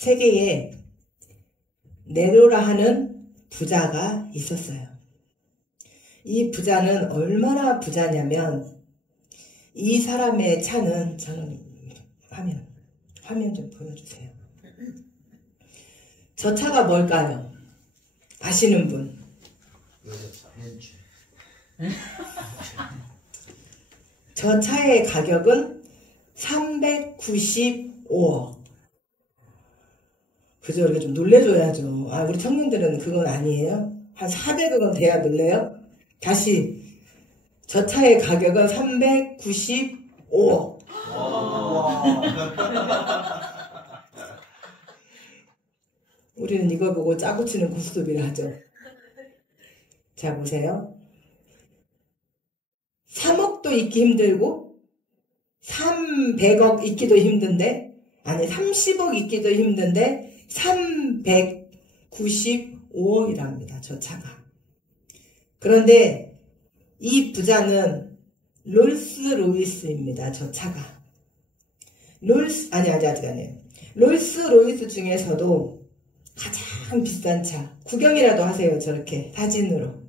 세계에 네로라 하는 부자가 있었어요. 이 부자는 얼마나 부자냐면 이 사람의 차는 저는 화면 좀 보여주세요. 저 차가 뭘까요? 아시는 분? 저 차의 가격은 395억. 그죠? 이렇게 좀 놀래줘야죠. 아, 우리 청년들은 그건 아니에요? 한 400억은 돼야 놀래요? 다시. 저 차의 가격은 395억. 우리는 이걸 보고 짜고 치는 고스톱이라 하죠. 자, 보세요. 3억도 잊기 힘들고 300억 잊기도 힘든데, 아니 30억 잊기도 힘든데 395억이랍니다. 저 차가. 그런데 이 부자는 롤스로이스입니다. 저 차가. 롤스로이스 중에서도 가장 비싼 차. 구경이라도 하세요. 저렇게 사진으로.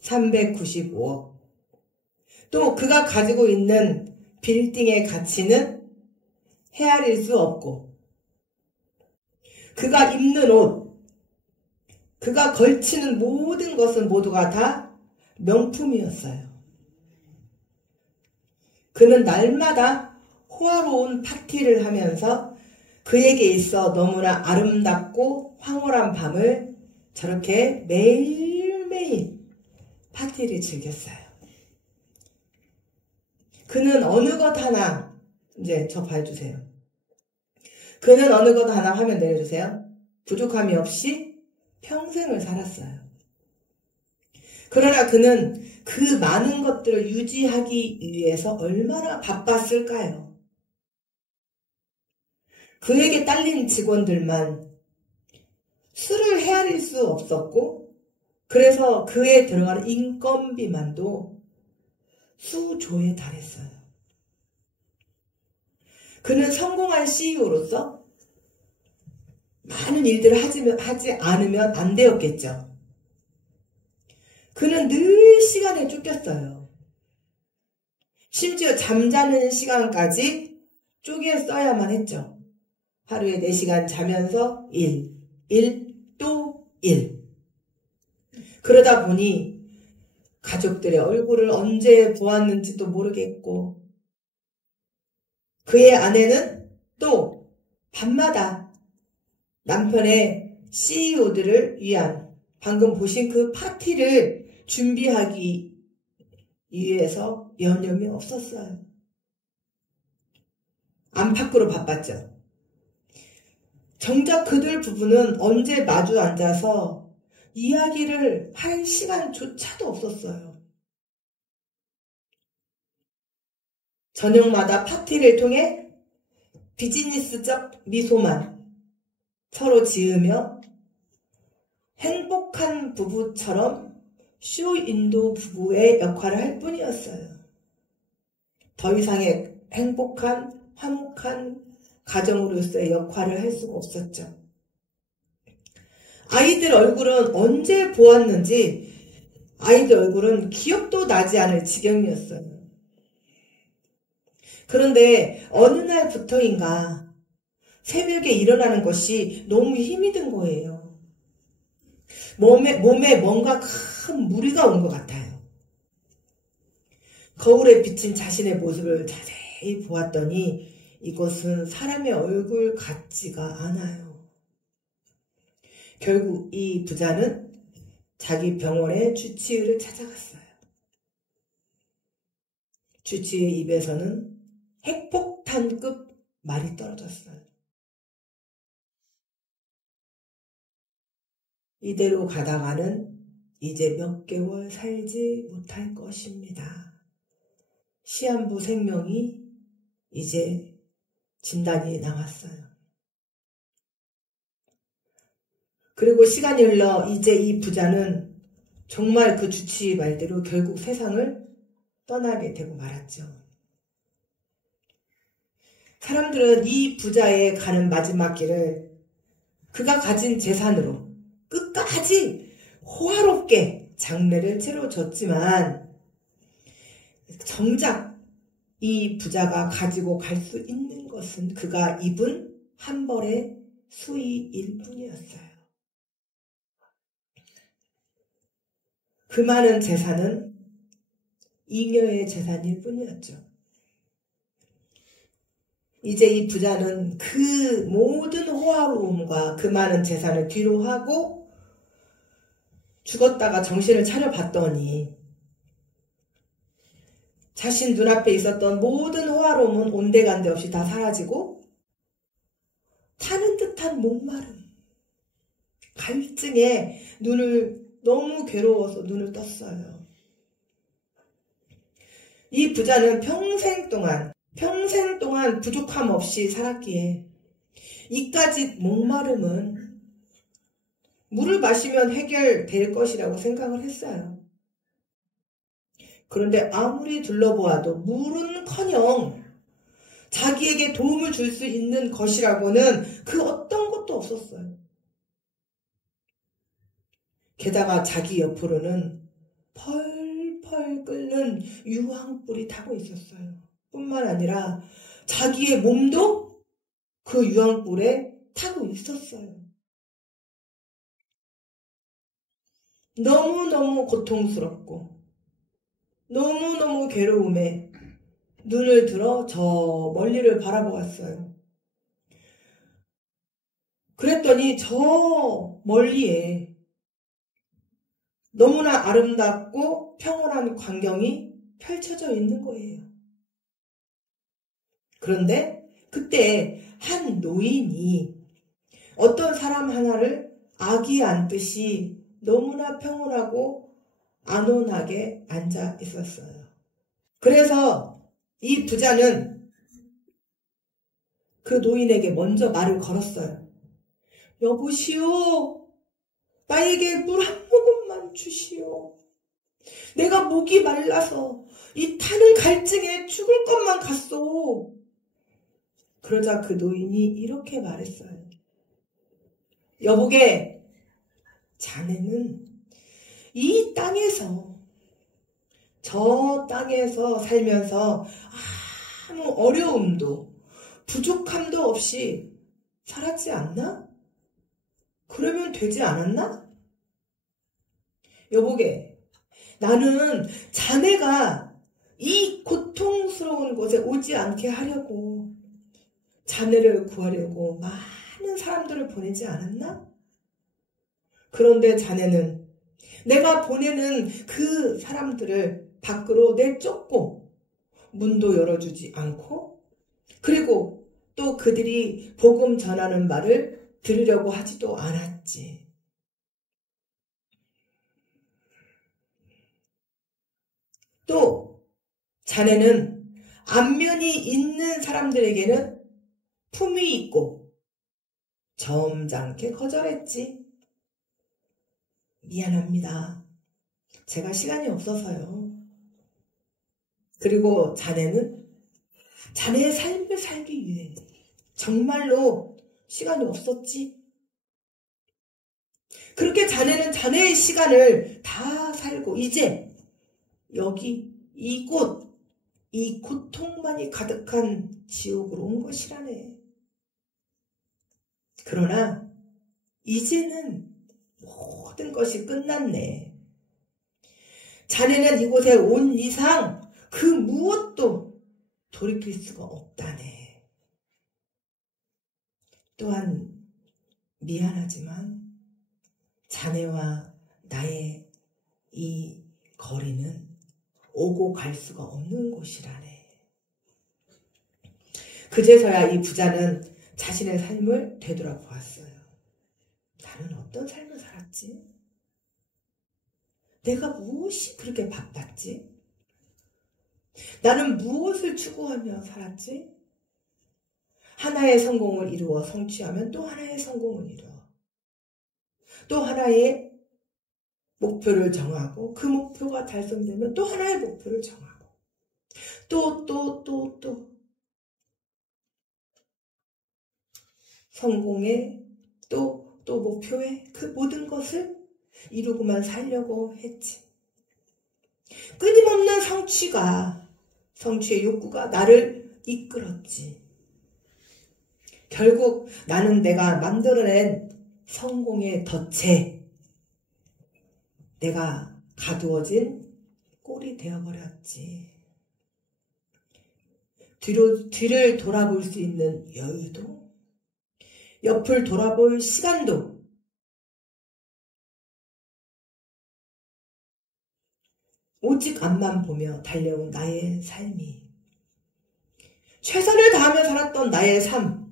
395억. 또 그가 가지고 있는 빌딩의 가치는 헤아릴 수 없고, 그가 입는 옷, 그가 걸치는 모든 것은 모두가 다 명품이었어요. 그는 날마다 호화로운 파티를 하면서 그에게 있어 너무나 아름답고 황홀한 밤을 저렇게 매일매일 파티를 즐겼어요. 그는 어느 것 하나, 이제 저 봐주세요. 그는 어느 것 하나 화면 내려주세요. 부족함이 없이 평생을 살았어요. 그러나 그는 그 많은 것들을 유지하기 위해서 얼마나 바빴을까요? 그에게 딸린 직원들만 수를 헤아릴 수 없었고, 그래서 그에 들어가는 인건비만도 수조에 달했어요. 그는 성공한 CEO로서 많은 일들을 하지 않으면 안 되었겠죠. 그는 늘 시간에 쫓겼어요. 심지어 잠자는 시간까지 쪼개 써야만 했죠. 하루에 4시간 자면서 일, 또 일. 그러다 보니 가족들의 얼굴을 언제 보았는지도 모르겠고, 그의 아내는 또 밤마다 남편의 CEO들을 위한 방금 보신 그 파티를 준비하기 위해서 여념이 없었어요. 안팎으로 바빴죠. 정작 그들 부부는 언제 마주 앉아서 이야기를 할 시간조차도 없었어요. 저녁마다 파티를 통해 비즈니스적 미소만 서로 지으며 행복한 부부처럼 쇼윈도 부부의 역할을 할 뿐이었어요. 더 이상의 행복한, 화목한 가정으로서의 역할을 할 수가 없었죠. 아이들 얼굴은 언제 보았는지 아이들 얼굴은 기억도 나지 않을 지경이었어요. 그런데 어느 날부터인가 새벽에 일어나는 것이 너무 힘이 든 거예요. 몸에 뭔가 큰 무리가 온 것 같아요. 거울에 비친 자신의 모습을 자세히 보았더니 이것은 사람의 얼굴 같지가 않아요. 결국 이 부자는 자기 병원의 주치의를 찾아갔어요. 주치의 입에서는 핵폭탄급 말이 떨어졌어요. 이대로 가다가는 이제 몇 개월 살지 못할 것입니다. 시한부 생명이 이제 진단이 나왔어요. 그리고 시간이 흘러 이제 이 부자는 정말 그 주치의 말대로 결국 세상을 떠나게 되고 말았죠. 사람들은 이 부자의 가는 마지막 길을 그가 가진 재산으로 끝까지 호화롭게 장래를 치러줬지만 정작 이 부자가 가지고 갈 수 있는 것은 그가 입은 한 벌의 수의일 뿐이었어요. 그 많은 재산은 잉여의 재산일 뿐이었죠. 이제 이 부자는 그 모든 호화로움과 그 많은 재산을 뒤로하고 죽었다가 정신을 차려봤더니 자신 눈앞에 있었던 모든 호화로움은 온데간데 없이 다 사라지고 타는 듯한 목마름, 갈증에 너무 괴로워서 눈을 떴어요. 이 부자는 평생 동안 부족함 없이 살았기에 이까짓 목마름은 물을 마시면 해결될 것이라고 생각을 했어요. 그런데 아무리 둘러보아도 물은커녕 자기에게 도움을 줄 수 있는 것이라고는 그 어떤 것도 없었어요. 게다가 자기 옆으로는 펄펄 끓는 유황불이 타고 있었어요. 뿐만 아니라 자기의 몸도 그 유황불에 타고 있었어요. 너무너무 고통스럽고 너무너무 괴로움에 눈을 들어 저 멀리를 바라보았어요. 그랬더니 저 멀리에 너무나 아름답고 평온한 광경이 펼쳐져 있는 거예요. 그런데 그때 한 노인이 어떤 사람 하나를 아기 안듯이 너무나 평온하고 안온하게 앉아 있었어요. 그래서 이 부자는 그 노인에게 먼저 말을 걸었어요. 여보시오, 나에게 물 한 모금만 주시오. 내가 목이 말라서 이 타는 갈증에 죽을 것만 같소. 그러자 그 노인이 이렇게 말했어요. 여보게, 자네는 이 땅에서, 저 땅에서 살면서 아무 어려움도 부족함도 없이 살았지 않나? 그러면 되지 않았나? 여보게, 나는 자네가 이 고통스러운 곳에 오지 않게 하려고 자네를 구하려고 많은 사람들을 보내지 않았나? 그런데 자네는 내가 보내는 그 사람들을 밖으로 내쫓고 문도 열어주지 않고 그리고 또 그들이 복음 전하는 말을 들으려고 하지도 않았지. 또 자네는 안면이 있는 사람들에게는 품위 있고 점잖게 거절했지. 미안합니다. 제가 시간이 없어서요. 그리고 자네는 자네의 삶을 살기 위해 정말로 시간이 없었지. 그렇게 자네는 자네의 시간을 다 살고 이제 여기 이곳 이 고통만이 가득한 지옥으로 온 것이라네. 그러나 이제는 모든 것이 끝났네. 자네는 이곳에 온 이상 그 무엇도 돌이킬 수가 없다네. 또한 미안하지만 자네와 나의 이 거리는 오고 갈 수가 없는 곳이라네. 그제서야 이 부자는 자신의 삶을 되돌아보았어요. 나는 어떤 삶을 살았지? 내가 무엇이 그렇게 바빴지? 나는 무엇을 추구하며 살았지? 하나의 성공을 이루어 성취하면 또 하나의 성공을 이루어. 또 하나의 목표를 정하고 그 목표가 달성되면 또 하나의 목표를 정하고 또 성공에 또 또 목표에 그 모든 것을 이루고만 살려고 했지. 끊임없는 성취의 욕구가 나를 이끌었지. 결국 나는 내가 만들어낸 성공의 덫에 내가 가두어진 꼴이 되어버렸지. 뒤를 돌아볼 수 있는 여유도, 옆을 돌아볼 시간도, 오직 앞만 보며 달려온 나의 삶이, 최선을 다하며 살았던 나의 삶,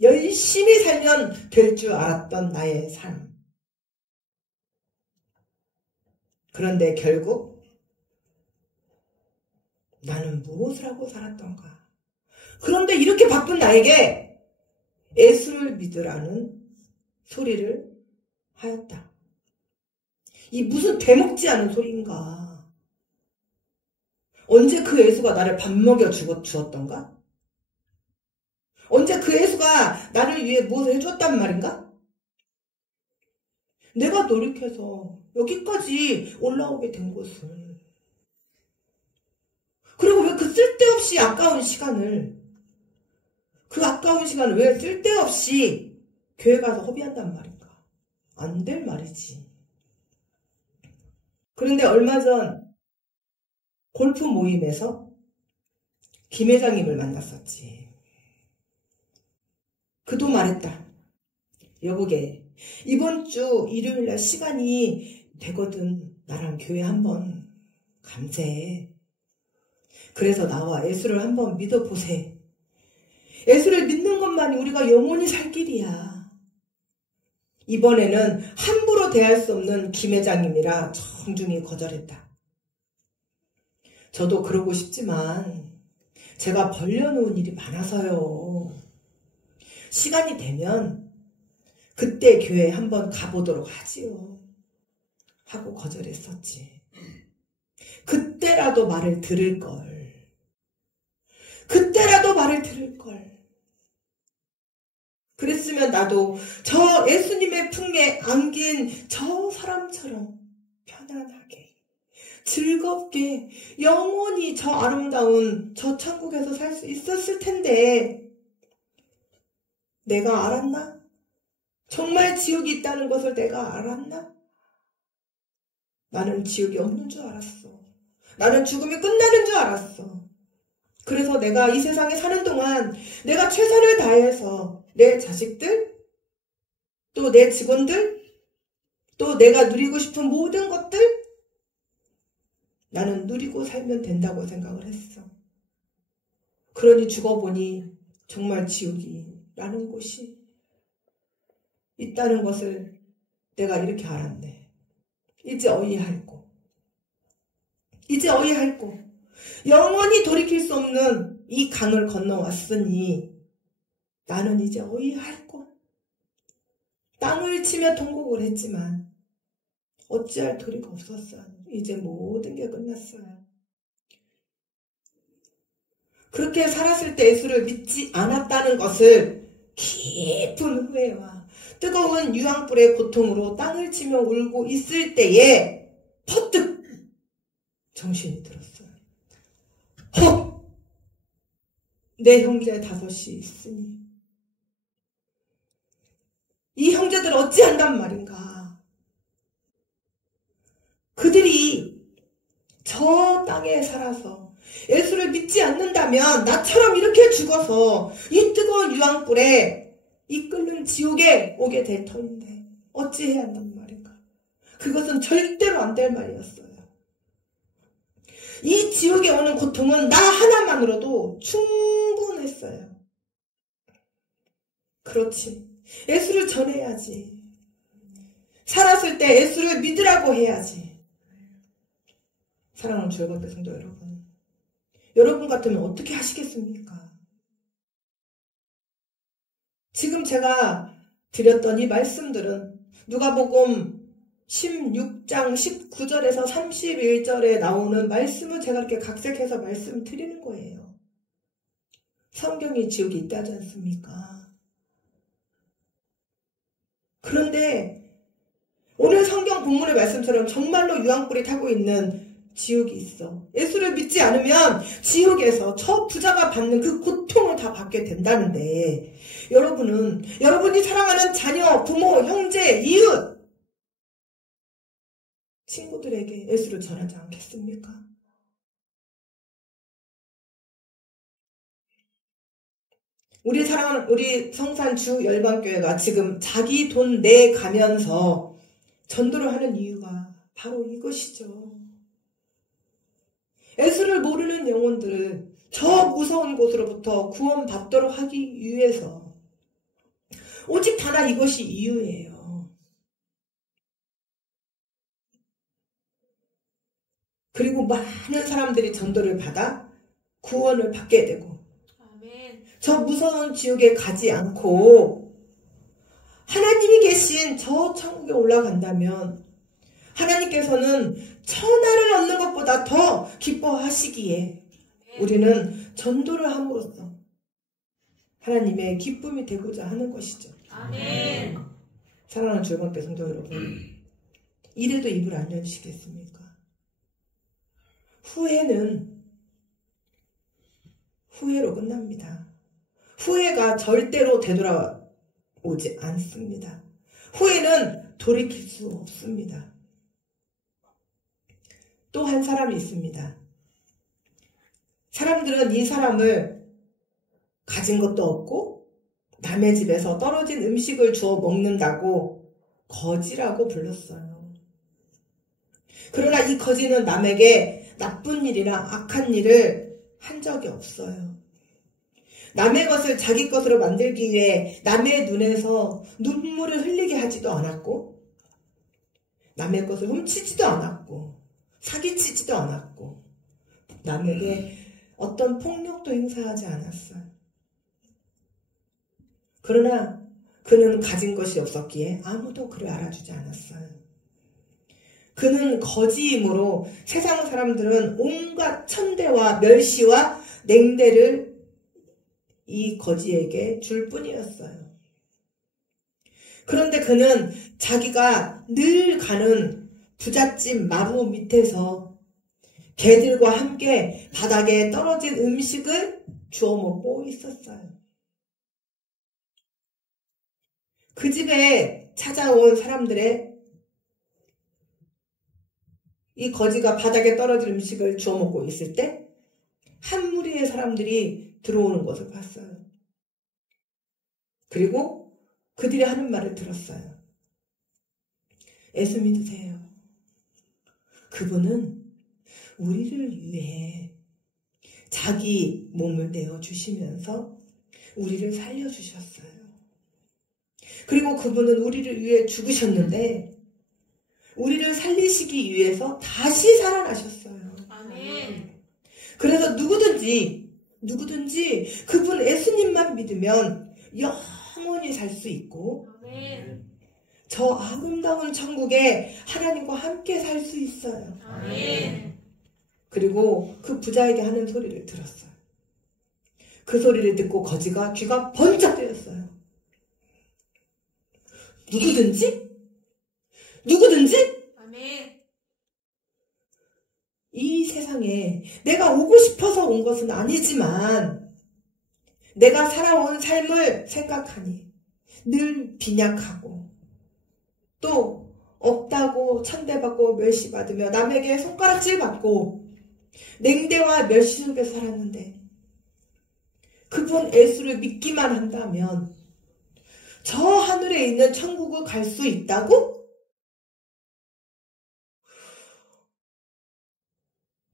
열심히 살면 될 줄 알았던 나의 삶. 그런데 결국 나는 무엇을 하고 살았던가? 그런데 이렇게 바쁜 나에게 예수를 믿으라는 소리를 하였다. 이 무슨 되먹지 않은 소리인가? 언제 그 예수가 나를 밥 먹여 주었던가? 언제 그 예수가 나를 위해 무엇을 해줬단 말인가? 내가 노력해서 여기까지 올라오게 된 것을, 그리고 왜 그 쓸데없이 아까운 시간을, 왜 쓸데없이 교회 가서 허비한단 말인가? 안 될 말이지. 그런데 얼마 전 골프 모임에서 김 회장님을 만났었지. 그도 말했다. 여보게, 이번 주 일요일날 시간이 되거든. 나랑 교회 한번 감사해. 그래서 나와 예수를 한번 믿어보세. 예수를 믿는 것만이 우리가 영원히 살 길이야. 이번에는 함부로 대할 수 없는 김 회장님이라 정중히 거절했다. 저도 그러고 싶지만 제가 벌려놓은 일이 많아서요. 시간이 되면 그때 교회 한번 가보도록 하지요. 하고 거절했었지. 그때라도 말을 들을 걸. 그랬으면 나도 저 예수님의 품에 안긴 저 사람처럼 편안하게, 즐겁게, 영원히 저 아름다운 저 천국에서 살 수 있었을 텐데, 내가 알았나? 정말 지옥이 있다는 것을 내가 알았나? 나는 지옥이 없는 줄 알았어. 나는 죽음이 끝나는 줄 알았어. 그래서 내가 이 세상에 사는 동안 내가 최선을 다해서 내 자식들, 또 내 직원들, 또 내가 누리고 싶은 모든 것들, 나는 누리고 살면 된다고 생각을 했어. 그러니 죽어보니 정말 지옥이라는 곳이 있다는 것을 내가 이렇게 알았네. 이제 어이할꼬. 영원히 돌이킬 수 없는 이 강을 건너왔으니 나는 이제 어이할꼬. 땅을 치며 통곡을 했지만 어찌할 도리가 없었어요. 이제 모든 게 끝났어요. 그렇게 살았을 때 예수를 믿지 않았다는 것을 깊은 후회와 뜨거운 유황불의 고통으로 땅을 치며 울고 있을 때에 퍼뜩 정신이 들었어요. 헉! 내 형제 5이 있으니 이 형제들 어찌한단 말인가. 그들이 저 땅에 살아서 예수를 믿지 않는다면 나처럼 이렇게 죽어서 이 뜨거운 유황불에 이 끓는 지옥에 오게 될 터인데 어찌해야 한단 말인가. 그것은 절대로 안 될 말이었어요. 이 지옥에 오는 고통은 나 하나만으로도 충분했어요. 그렇지. 예수를 전해야지. 살았을 때 예수를 믿으라고 해야지. 사랑하는 주의 성도 여러분. 여러분 같으면 어떻게 하시겠습니까? 지금 제가 드렸던 이 말씀들은 누가복음 16장 19절에서 31절에 나오는 말씀을 제가 이렇게 각색해서 말씀드리는 거예요. 성경에 지옥이 있다지 않습니까? 그런데 오늘 성경 본문의 말씀처럼 정말로 유황불이 타고 있는 지옥이 있어. 예수를 믿지 않으면 지옥에서 저 부자가 받는 그 고통을 다 받게 된다는데, 여러분이 사랑하는 자녀, 부모, 형제, 이웃, 친구들에게 예수를 전하지 않겠습니까? 우리 사랑하는 우리 성산주 열방교회가 지금 자기 돈 내가면서 전도를 하는 이유가 바로 이것이죠. 예수를 모르는 영혼들을 저 무서운 곳으로부터 구원받도록 하기 위해서, 오직 단 하나 이것이 이유예요. 그리고 많은 사람들이 전도를 받아 구원을 받게 되고, 저 무서운 지옥에 가지 않고 하나님이 계신 저 천국에 올라간다면 하나님께서는 천하를 얻는 것보다 더 기뻐하시기에 우리는 전도를 함으로써 하나님의 기쁨이 되고자 하는 것이죠. 아멘. 사랑하는 주일반교 성도 여러분, 이래도 입을 안 여시겠습니까? 후회는 후회로 끝납니다. 후회가 절대로 되돌아오지 않습니다. 후회는 돌이킬 수 없습니다. 또 한 사람이 있습니다. 사람들은 이 사람을 가진 것도 없고 남의 집에서 떨어진 음식을 주워 먹는다고 거지라고 불렀어요. 그러나 이 거지는 남에게 나쁜 일이나 악한 일을 한 적이 없어요. 남의 것을 자기 것으로 만들기 위해 남의 눈에서 눈물을 흘리게 하지도 않았고, 남의 것을 훔치지도 않았고, 사기치지도 않았고, 남에게 어떤 폭력도 행사하지 않았어요. 그러나 그는 가진 것이 없었기에 아무도 그를 알아주지 않았어요. 그는 거지이므로 세상 사람들은 온갖 천대와 멸시와 냉대를 이 거지에게 줄 뿐이었어요. 그런데 그는 자기가 늘 가는 부잣집 마루 밑에서 개들과 함께 바닥에 떨어진 음식을 주워 먹고 있었어요. 그 집에 찾아온 사람들의 이 거지가 바닥에 떨어진 음식을 주워 먹고 있을 때 한 무리의 사람들이 들어오는 것을 봤어요. 그리고 그들이 하는 말을 들었어요. 예수 믿으세요. 그분은 우리를 위해 자기 몸을 내어주시면서 우리를 살려주셨어요. 그리고 그분은 우리를 위해 죽으셨는데 우리를 살리시기 위해서 다시 살아나셨어요. 아멘. 그래서 누구든지 그분 예수님만 믿으면 영원히 살 수 있고, 아멘, 저 아름다운 천국에 하나님과 함께 살 수 있어요. 아멘. 그리고 그 부자에게 하는 소리를 들었어요. 그 소리를 듣고 거지가 귀가 번쩍 뜨였어요. 누구든지? 아멘. 이 세상에 내가 오고 싶어서 온 것은 아니지만 내가 살아온 삶을 생각하니 늘 빈약하고 또 없다고 천대받고 멸시받으며 남에게 손가락질 받고 냉대와 멸시 속에 살았는데 그분 예수를 믿기만 한다면 저 하늘에 있는 천국을 갈 수 있다고?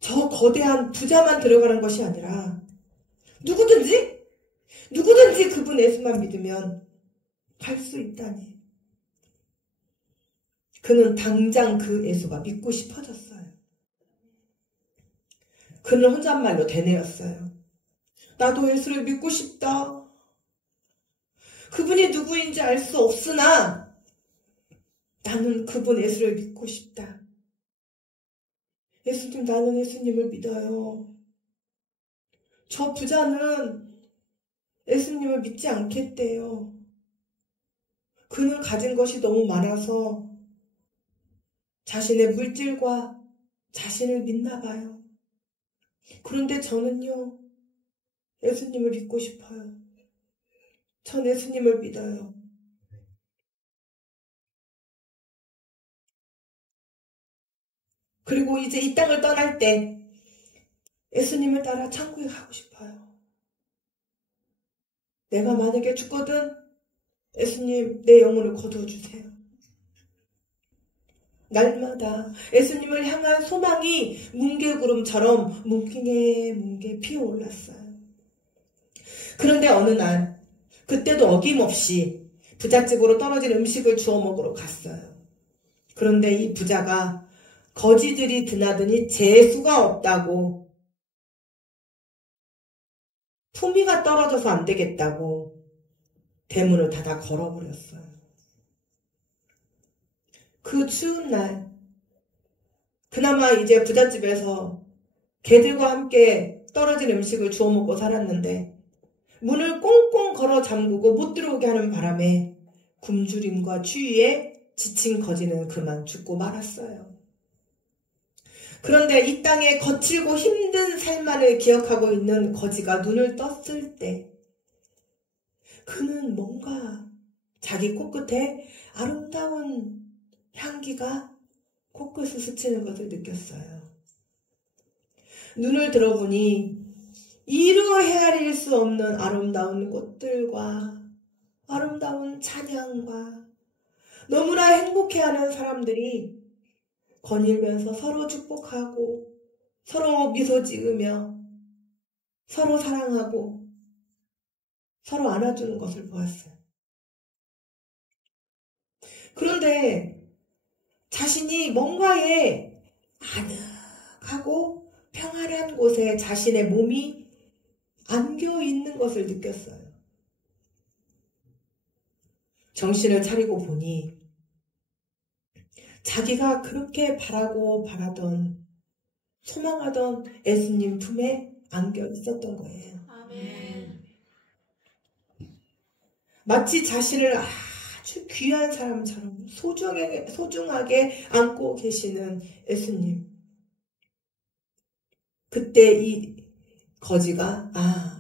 저 거대한 부자만 들어가는 것이 아니라 누구든지 그분 예수만 믿으면 갈 수 있다니. 그는 당장 그 예수가 믿고 싶어졌어요. 그는 혼잣말로 되뇌었어요. 나도 예수를 믿고 싶다. 그분이 누구인지 알 수 없으나 나는 그분 예수를 믿고 싶다. 예수님, 나는 예수님을 믿어요. 저 부자는 예수님을 믿지 않겠대요. 그는 가진 것이 너무 많아서 자신의 물질과 자신을 믿나 봐요. 그런데 저는요, 예수님을 믿고 싶어요. 전 예수님을 믿어요. 그리고 이제 이 땅을 떠날 때 예수님을 따라 천국에 가고 싶어요. 내가 만약에 죽거든 예수님 내 영혼을 거두어주세요. 날마다 예수님을 향한 소망이 뭉게구름처럼 뭉게 피어올랐어요. 그런데 어느 날 그때도 어김없이 부잣집으로 떨어진 음식을 주워 먹으러 갔어요. 그런데 이 부자가 거지들이 드나드니 재수가 없다고, 품위가 떨어져서 안 되겠다고 대문을 닫아 걸어버렸어요. 그 추운 날, 그나마 이제 부잣집에서 개들과 함께 떨어진 음식을 주워 먹고 살았는데 문을 꽁꽁 걸어 잠그고 못 들어오게 하는 바람에 굶주림과 추위에 지친 거지는 그만 죽고 말았어요. 그런데 이 땅에 거칠고 힘든 삶만을 기억하고 있는 거지가 눈을 떴을 때 그는 뭔가 자기 코끝에 아름다운 향기가 코끝을 스치는 것을 느꼈어요. 눈을 들어보니 이루 헤아릴 수 없는 아름다운 꽃들과 아름다운 찬양과 너무나 행복해하는 사람들이 거닐면서 서로 축복하고 서로 미소 지으며 서로 사랑하고 서로 안아주는 것을 보았어요. 그런데 자신이 뭔가에 아늑하고 평안한 곳에 자신의 몸이 안겨 있는 것을 느꼈어요. 정신을 차리고 보니 자기가 그렇게 바라던 소망하던 예수님 품에 안겨 있었던 거예요. 아멘. 마치 자신을 아주 귀한 사람처럼 소중하게 안고 계시는 예수님. 그때 이 거지가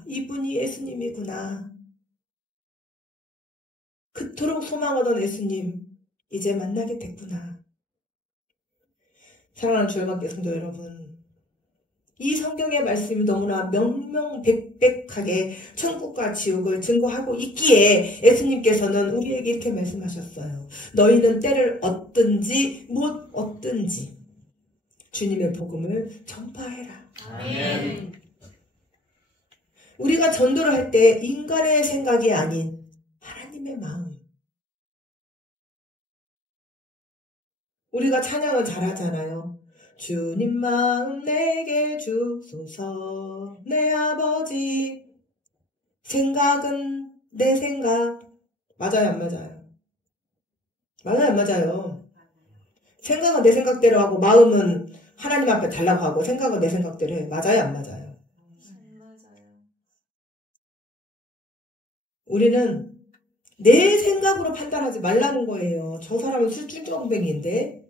이분이 예수님이구나. 그토록 소망하던 예수님 이제 만나게 됐구나. 사랑하는 주일학교 성도 여러분, 이 성경의 말씀이 너무나 명명백백하게 천국과 지옥을 증거하고 있기에 예수님께서는 우리에게 이렇게 말씀하셨어요. 너희는 때를 얻든지 못 얻든지 주님의 복음을 전파해라. 아멘. 우리가 전도를 할 때 인간의 생각이 아닌 하나님의 마음. 우리가 찬양을 잘하잖아요. 주님 마음 내게 주소서 내 아버지 생각은 내 생각. 맞아요 안 맞아요? 맞아요 안 맞아요? 생각은 내 생각대로 하고 마음은 하나님 앞에 달라고 하고 생각은 내 생각대로 해. 맞아요 안 맞아요? 맞아요. 우리는 내 생각으로 판단하지 말라는 거예요. 저 사람은 술주정뱅이인데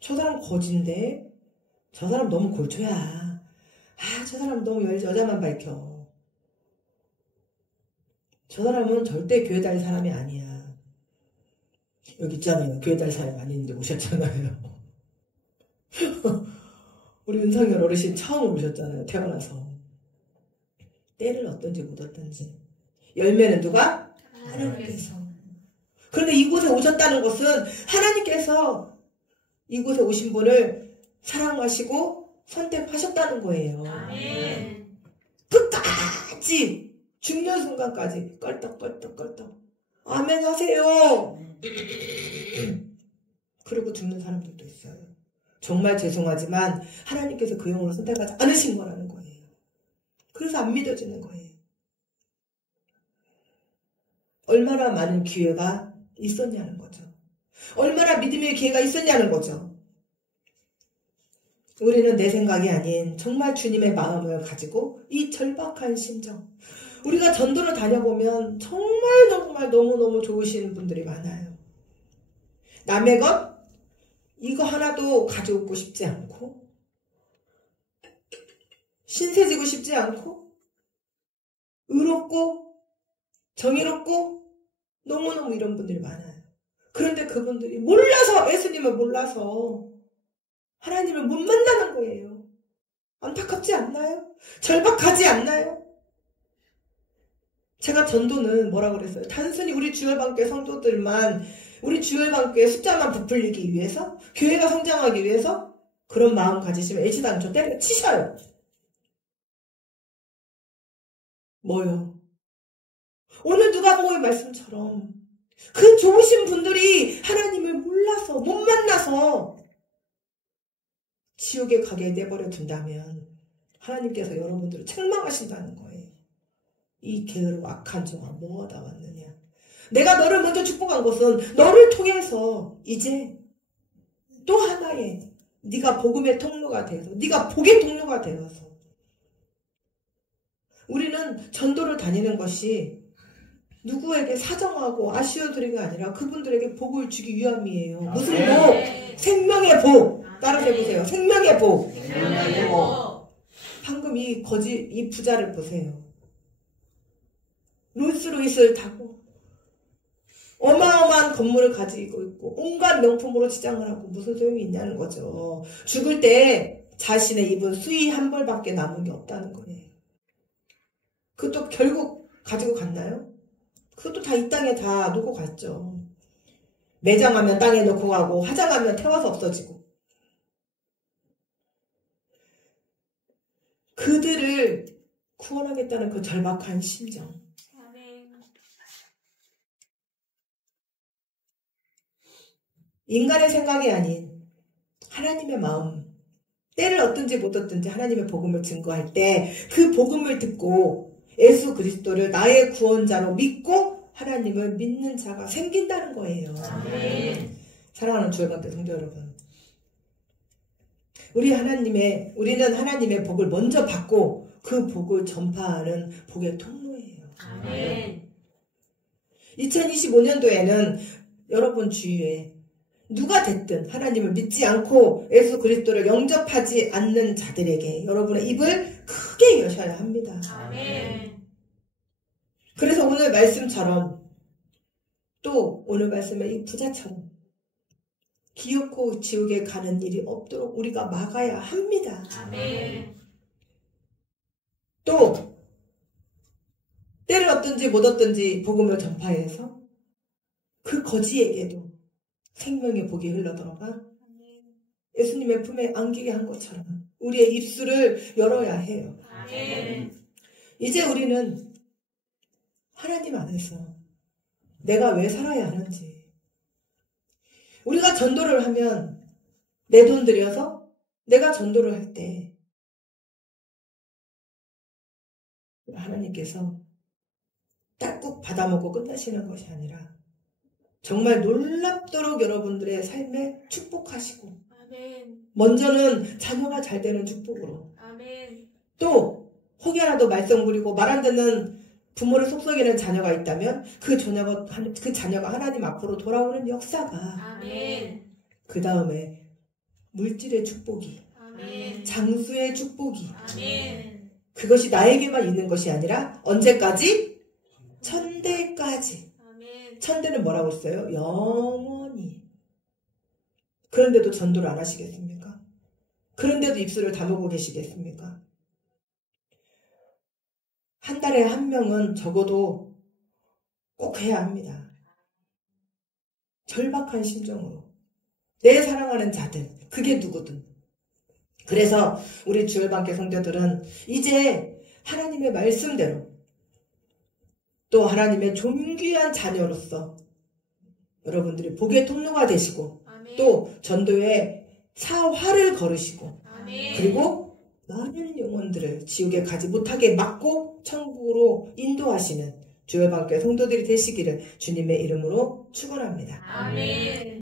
저 사람 거진데 저 사람 너무 골초야. 저 사람 너무 여자만 밝혀. 저 사람은 절대 교회 다닐 사람이 아니야. 여기 있잖아요. 교회 다닐 사람이 아닌데 오셨잖아요. 우리 은상열 어르신 처음 오셨잖아요. 태어나서. 때를 얻든지 못 얻든지. 열매는 누가? 하나님께서. 그런데 이곳에 오셨다는 것은 하나님께서 이곳에 오신 분을 사랑하시고 선택하셨다는 거예요. 아멘. 끝까지 죽는 순간까지 껄떡껄떡 아멘 하세요. 그리고 죽는 사람들도 있어요. 정말 죄송하지만 하나님께서 그 영혼을 선택하지 않으신 거라는 거예요. 그래서 안 믿어지는 거예요. 얼마나 많은 기회가 있었냐는 거죠. 얼마나 믿음의 기회가 있었냐는 거죠. 우리는 내 생각이 아닌 정말 주님의 마음을 가지고 이 절박한 심정. 우리가 전도를 다녀보면 정말 너무너무 좋으신 분들이 많아요. 남의 것 이거 하나도 가져오고 싶지 않고 신세지고 싶지 않고 의롭고 정의롭고 너무너무 이런 분들이 많아요. 그런데 그분들이 몰라서 예수님을 몰라서 하나님을 못 만나는 거예요. 안타깝지 않나요? 절박하지 않나요? 제가 전도는 뭐라 그랬어요? 단순히 우리 주열방교회 성도들만 우리 주열방교회 숫자만 부풀리기 위해서 교회가 성장하기 위해서 그런 마음 가지시면 애시당 저 때려치셔요. 뭐요? 오늘 누가복음의 말씀처럼 그 좋으신 분들이 하나님을 몰라서 못 만나서 지옥에 가게 내버려 둔다면 하나님께서 여러분들을 책망하신다는 거예요. 이 게으르고 악한 종아 뭐하다 왔느냐. 내가 너를 먼저 축복한 것은 너를 통해서 이제 또 하나의 네가 복음의 통로가 되어서 네가 복의 통로가 되어서 우리는 전도를 다니는 것이 누구에게 사정하고 아쉬워드리가 아니라 그분들에게 복을 주기 위함이에요. 무슨 복? 생명의 복. 따라서 해보세요. 생명의 복. 생명의 복. 방금 이 부자를 보세요. 롤스로이스를 타고 어마어마한 건물을 가지고 있고 온갖 명품으로 치장을 하고 무슨 소용이 있냐는 거죠. 죽을 때 자신의 입은 수의 한 벌밖에 남은 게 없다는 거예요. 그것도 결국 가지고 갔나요? 그것도 다 이 땅에 다 놓고 갔죠. 매장하면 땅에 놓고 가고 화장하면 태워서 없어지고. 그들을 구원하겠다는 그 절박한 심정. 인간의 생각이 아닌 하나님의 마음. 때를 얻든지 못 얻든지 하나님의 복음을 증거할 때 그 복음을 듣고 예수 그리스도를 나의 구원자로 믿고 하나님을 믿는 자가 생긴다는 거예요. 아멘. 사랑하는 주일반교 성도 여러분. 우리는 하나님의 복을 먼저 받고 그 복을 전파하는 복의 통로예요. 아멘. 2025년도에는 여러분 주위에 누가 됐든 하나님을 믿지 않고 예수 그리스도를 영접하지 않는 자들에게 여러분의 입을 크게 여셔야 합니다. 아멘. 그래서 오늘 말씀처럼 또 오늘 말씀의 이 부자처럼 기어코 지옥에 가는 일이 없도록 우리가 막아야 합니다. 아멘. 또 때를 얻든지 못 얻든지 복음을 전파해서 그 거지에게도 생명의 복이 흘러들어가 예수님의 품에 안기게 한 것처럼 우리의 입술을 열어야 해요. 아멘. 이제 우리는 하나님 안에서 내가 왜 살아야 하는지 우리가 전도를 하면 내 돈 들여서 내가 전도를 할 때 하나님께서 딱꼭 받아먹고 끝나시는 것이 아니라 정말 놀랍도록 여러분들의 삶에 축복하시고 아멘. 먼저는 자녀가 잘 되는 축복으로 아멘. 또 혹여라도 말썽 부리고 말 안 듣는 부모를 속썩이는 자녀가 있다면 그 자녀가 하나님 앞으로 돌아오는 역사가 아멘. 그 다음에 물질의 축복이 아멘. 장수의 축복이 아멘. 그것이 나에게만 있는 것이 아니라 언제까지? 천대까지. 아멘. 천대는 뭐라고 했어요? 영원히. 그런데도 전도를 안 하시겠습니까? 그런데도 입술을 다물고 계시겠습니까? 한 달에 한 명은 적어도 꼭 해야 합니다. 절박한 심정으로. 내 사랑하는 자들, 그게 누구든. 그래서 우리 주일반교 성도들은 이제 하나님의 말씀대로 또 하나님의 존귀한 자녀로서 여러분들이 복의 통로가 되시고 아멘. 또 전도의 사활을 걸으시고 아멘. 그리고 많은 영혼들을 지옥에 가지 못하게 막고 천국으로 인도하시는 주일반교 성도들이 되시기를 주님의 이름으로 축원합니다. 아멘.